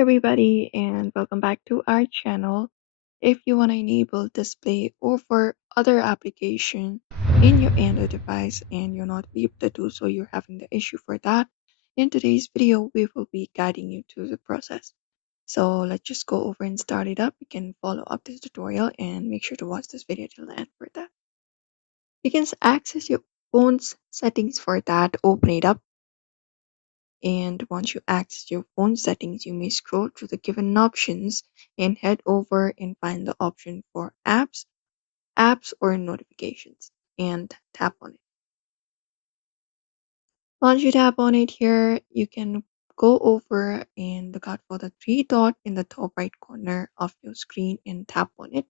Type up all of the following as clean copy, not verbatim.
everybody, and welcome back to our channel. If you want to enable display over other application in your Android device and you're not able to do so, you're having the issue for that. In today's video, we will be guiding you through the process. So let's just go over and start it up. You can follow up this tutorial and make sure to watch this video till the end for that. You can access your phone's settings for that. Open it up, and once you access your phone settings, you may scroll through the given options and head over and find the option for apps or notifications, and tap on it. Once you tap on it here, you can go over and look out for the three dot in the top right corner of your screen and tap on it.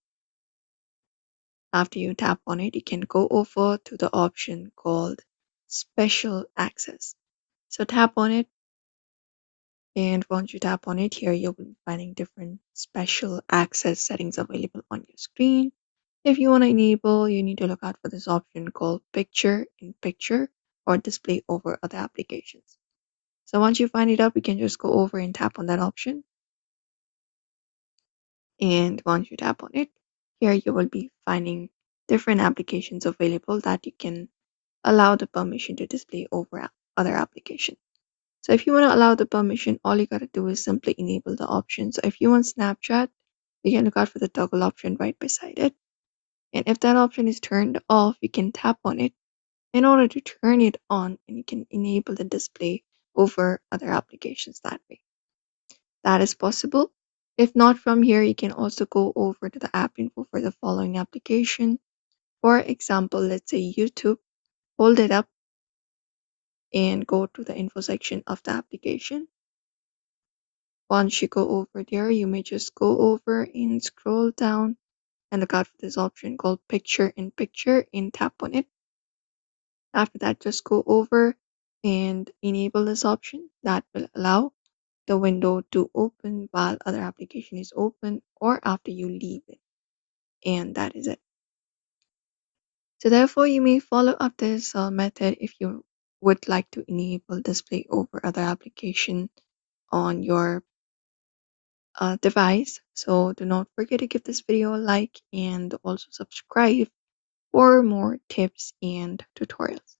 After you tap on it, you can go over to the option called special access. So tap on it. And once you tap on it here, you'll be finding different special access settings available on your screen. If you want to enable, you need to look out for this option called picture in picture or display over other applications. So once you find it up, you can just go over and tap on that option. And once you tap on it, here you will be finding different applications available that you can allow the permission to display over other applications. So if you want to allow the permission, all you got to do is simply enable the option. So if you want Snapchat, you can look out for the toggle option right beside it. And if that option is turned off, you can tap on it in order to turn it on, and you can enable the display over other applications that way. That is possible. If not, from here, you can also go over to the app info for the following application. For example, let's say YouTube, hold it up and go to the info section of the application. Once you go over there, you may just go over and scroll down and look out for this option called picture in picture and tap on it. After that, just go over and enable this option that will allow the window to open while other application is open or after you leave it. And that is it. So therefore, you may follow up this method if you would like to enable display over other application on your device. So do not forget to give this video a like and also subscribe for more tips and tutorials.